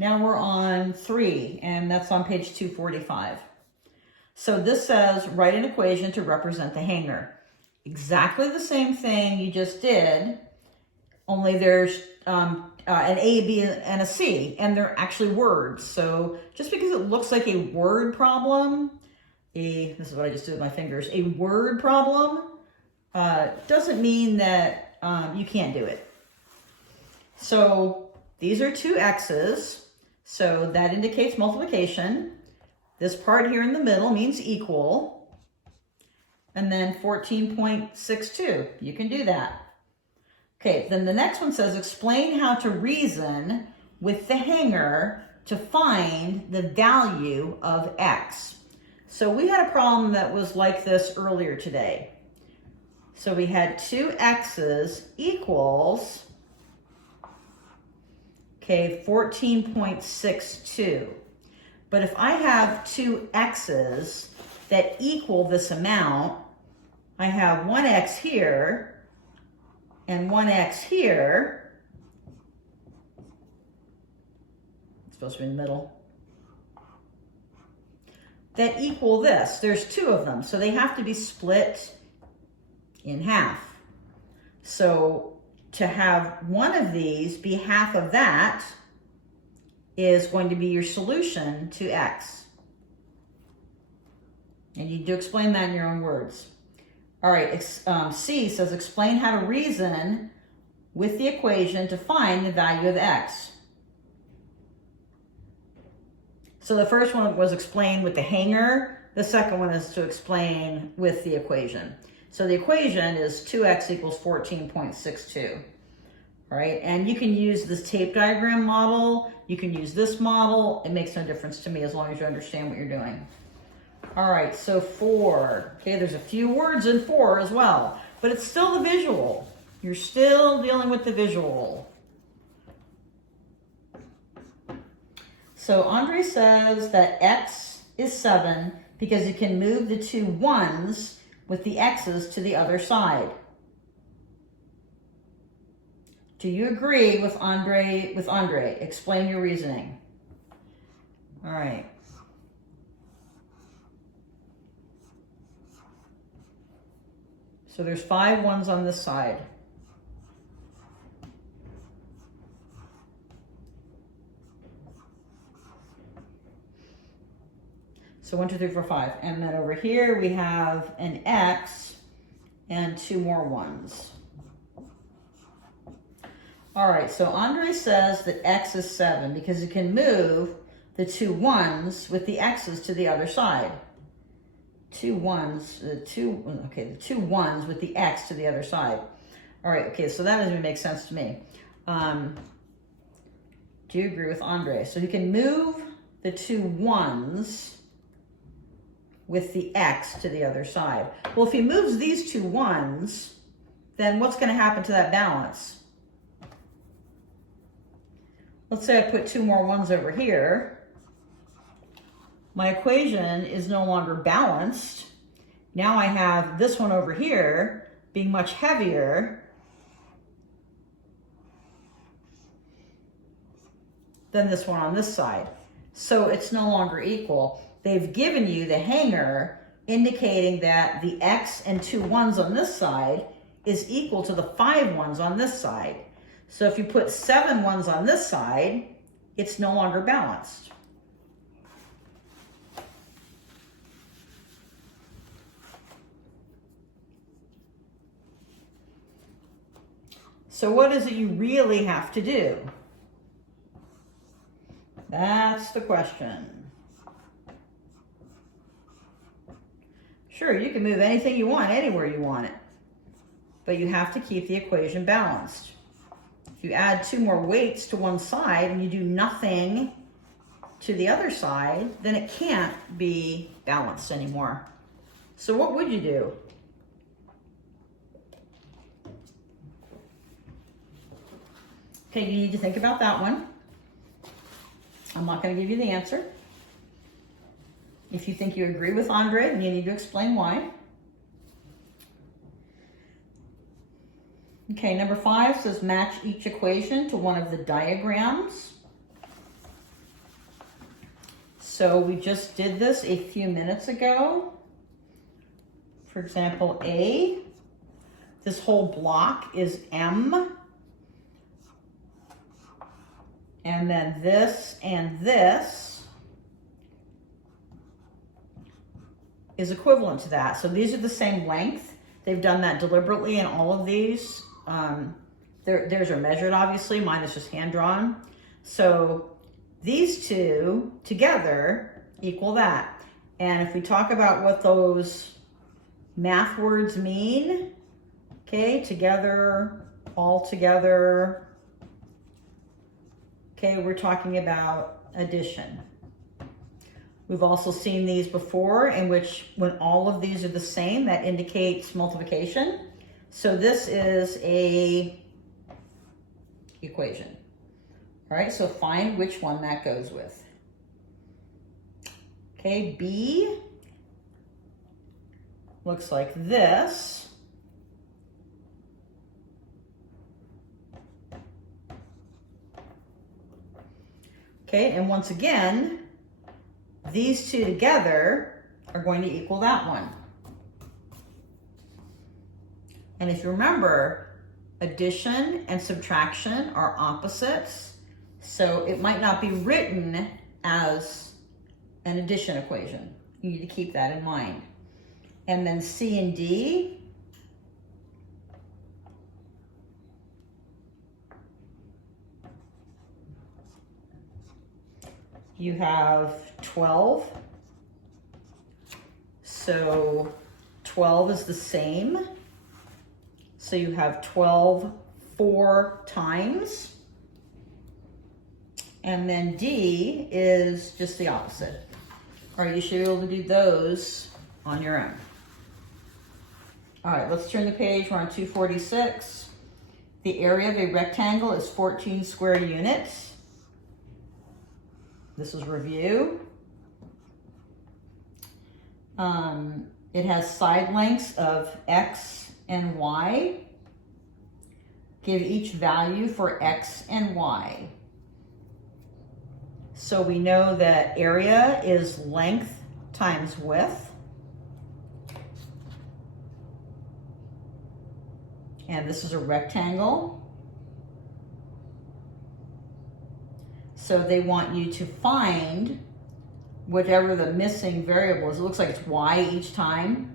Now we're on 3, and that's on page 245. So this says, write an equation to represent the hanger. Exactly the same thing you just did, only there's an A, B, and a C, and they're actually words. So just because it looks like a word problem, this is what I just did with my fingers, a word problem doesn't mean that you can't do it. So these are two X's, so that indicates multiplication. This part here in the middle means equal. And then 14.62, you can do that. Okay, then the next one says, explain how to reason with the hanger to find the value of X. So we had a problem that was like this earlier today. So we had two X's equals, okay, 14.62. But if I have two X's that equal this amount, I have one X here and one X here. It's supposed to be in the middle. That equal this. There's two of them, so they have to be split in half. So to have one of these be half of that is going to be your solution to X. And you do explain that in your own words. All right, C says explain how to reason with the equation to find the value of X. So the first one was explain with the hanger. The second one is to explain with the equation. So the equation is 2x equals 14.62. All right, and you can use this tape diagram model. You can use this model. It makes no difference to me as long as you understand what you're doing. All right, so 4. Okay, there's a few words in 4 as well, but it's still the visual. You're still dealing with the visual. So Andre says that X is 7 because you can move the two 1s with the X's to the other side. Do you agree with Andre? Explain your reasoning. All right. So there's 5 1s on this side. So 1, 2, 3, 4, 5. And then over here we have an X and 2 more 1s. All right, so Andre says that X is 7 because it can move the two 1s with the X's to the other side. The two 1s with the X to the other side. All right, okay, so that doesn't even make sense to me. Do you agree with Andre? So he can move the two 1s with the X to the other side. Well, if he moves these two 1s, then what's going to happen to that balance? Let's say I put 2 more 1s over here. My equation is no longer balanced. Now I have this one over here being much heavier than this one on this side. So it's no longer equal. They've given you the hanger indicating that the X and 2 1s on this side is equal to the 5 1s on this side. So if you put 7 1s on this side, it's no longer balanced. So what is it you really have to do? That's the question. Sure, you can move anything you want, anywhere you want it, but you have to keep the equation balanced. If you add 2 more weights to one side and you do nothing to the other side, then it can't be balanced anymore. So what would you do? Okay, you need to think about that one. I'm not going to give you the answer. If you think you agree with Andre, then you need to explain why. Okay, number 5 says match each equation to one of the diagrams. So we just did this a few minutes ago. For example, A, this whole block is M. And then this and this is equivalent to that. So these are the same length. They've done that deliberately in all of these. Theirs are measured, obviously. Mine is just hand-drawn. So these two together equal that. And if we talk about what those math words mean, okay, together, all together, okay, we're talking about addition. We've also seen these before in which when all of these are the same, that indicates multiplication. So this is a equation. All right, so find which one that goes with. Okay, B looks like this. Okay, and once again, these two together are going to equal that one. And if you remember, addition and subtraction are opposites, so it might not be written as an addition equation. You need to keep that in mind. And then C and D, you have 12. So 12 is the same. So you have 12 4 times. And then D is just the opposite. All right, you should be able to do those on your own. All right, let's turn the page. We're on 246. The area of a rectangle is 14 square units. This is review. It has side lengths of X and Y. Give each value for X and Y. So we know that area is length times width. And this is a rectangle. So they want you to find whatever the missing variable is. It looks like it's Y each time,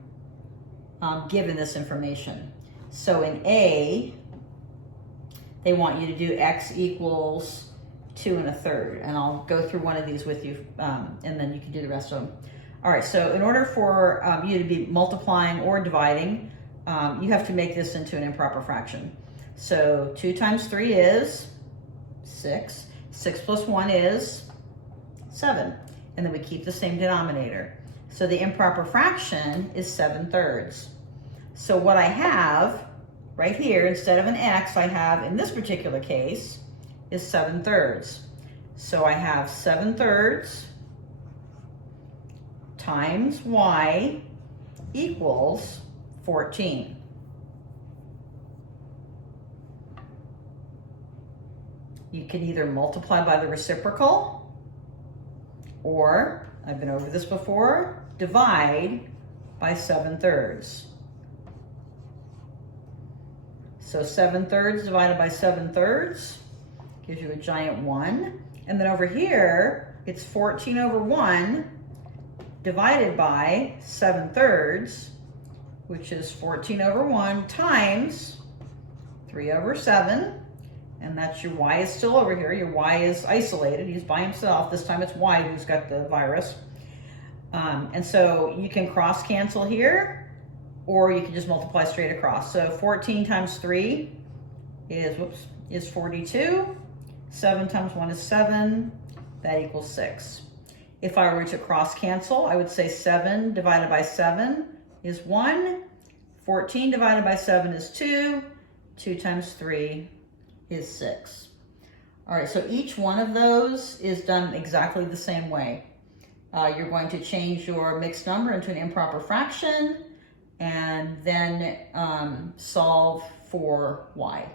given this information. So in A, they want you to do X equals 2 1/3. And I'll go through one of these with you, and then you can do the rest of them. All right, so in order for you to be multiplying or dividing, you have to make this into an improper fraction. So 2 times 3 is 6. 6 plus 1 is 7. And then we keep the same denominator. So the improper fraction is 7/3. So what I have right here, instead of an X, I have, in this particular case, is 7/3. So I have 7/3 times Y equals 14. You can either multiply by the reciprocal, or, I've been over this before, divide by 7/3. So 7/3 divided by 7/3 gives you a giant 1. And then over here, it's 14 over 1 divided by 7/3, which is 14 over 1 times 3 over 7. And that's your Y is still over here. Your Y is isolated. He's by himself. This time it's Y who's got the virus. And so you can cross cancel here, or you can just multiply straight across. So 14 times 3 is 42. 7 times 1 is 7. That equals 6. If I were to cross cancel, I would say 7 divided by 7 is 1. 14 divided by 7 is 2. 2 times 3 is 6. All right, so each one of those is done exactly the same way. You're going to change your mixed number into an improper fraction and then solve for Y.